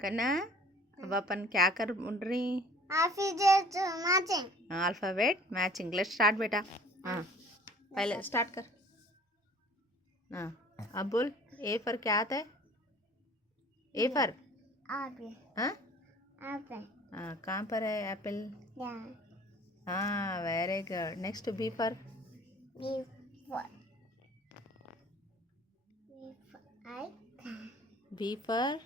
करना। अब अपन क्या कर रही? Alphabet matching. लेट्स स्टार्ट बेटा। हाँ पहले स्टार्ट कर। हाँ अब बोल। ए फॉर क्या आता है? ए फॉर हाँ हाँ कहाँ पर है एप्पल? हाँ very good. Next B for B for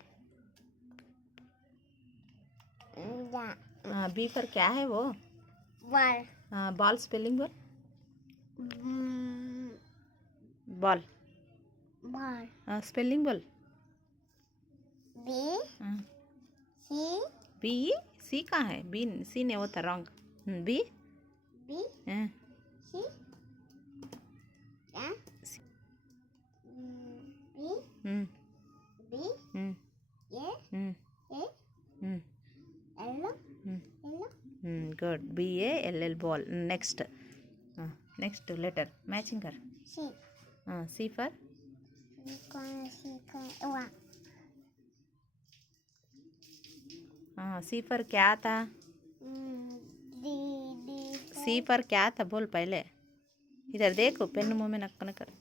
हाँ बी फॉर क्या है वो? हाँ बॉल स्पेलिंग बोल। बॉल हाँ स्पेलिंग बोल। बी सी कहाँ है? बी सी नहीं होता रॉन्ग। बी हाँ good. B A L L ball. Next next letter matching कर। हाँ सी फॉर हाँ सी फॉर क्या था? सी फॉर क्या था बोल पहले। इधर देखो पेन मुंह में नक्क न कर।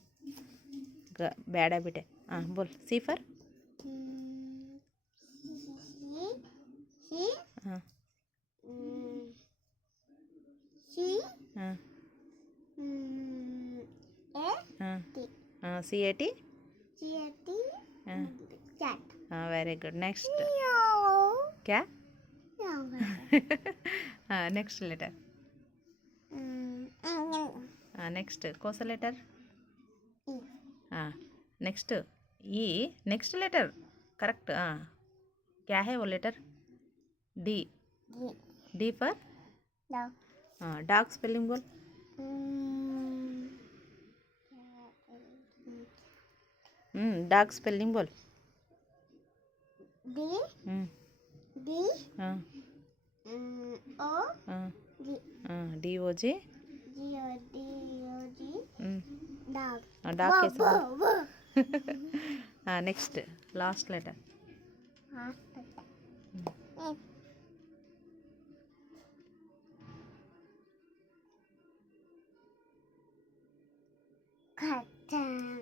बैड हैबिट है। हाँ बोल सी फॉर हाँ हाँ हाँ हाँ सी ए टी हाँ वेरी गुड। नेक्स्ट क्या? हाँ नेक्स्ट लेटर। हाँ नेक्स्ट कौन सा लेटर? हाँ next E. Next letter correct. हाँ क्या है वो लेटर? डी। डी फॉर हाँ डॉग स्पेलिंग बोल। डॉग स्पेलिंग बोल। हाँ हाँ हाँ डी ओ जी। हाँ डॉग कैसे बोल? हाँ नेक्स्ट लास्ट लेटर।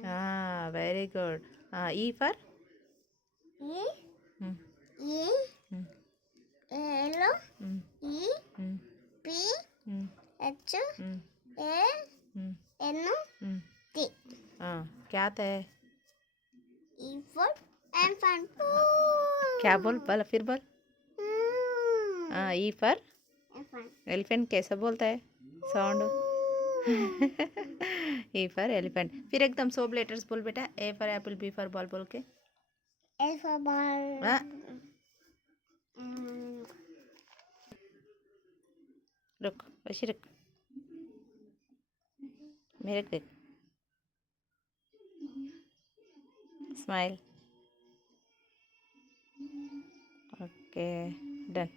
हाँ वेरी गुड। हाँ ई फॉर हाँ क्या आता है? क्या बोल बोल फिर बोल। हाँ ई फॉर एलिफेंट कैसा बोलता है साउंड? A for elephant. फिर एकदम सब लेटर्स बोल बेटा। A for apple B for ball बोल के। हाँ रुक वैसे रुक मेरे देख। Smile okay done.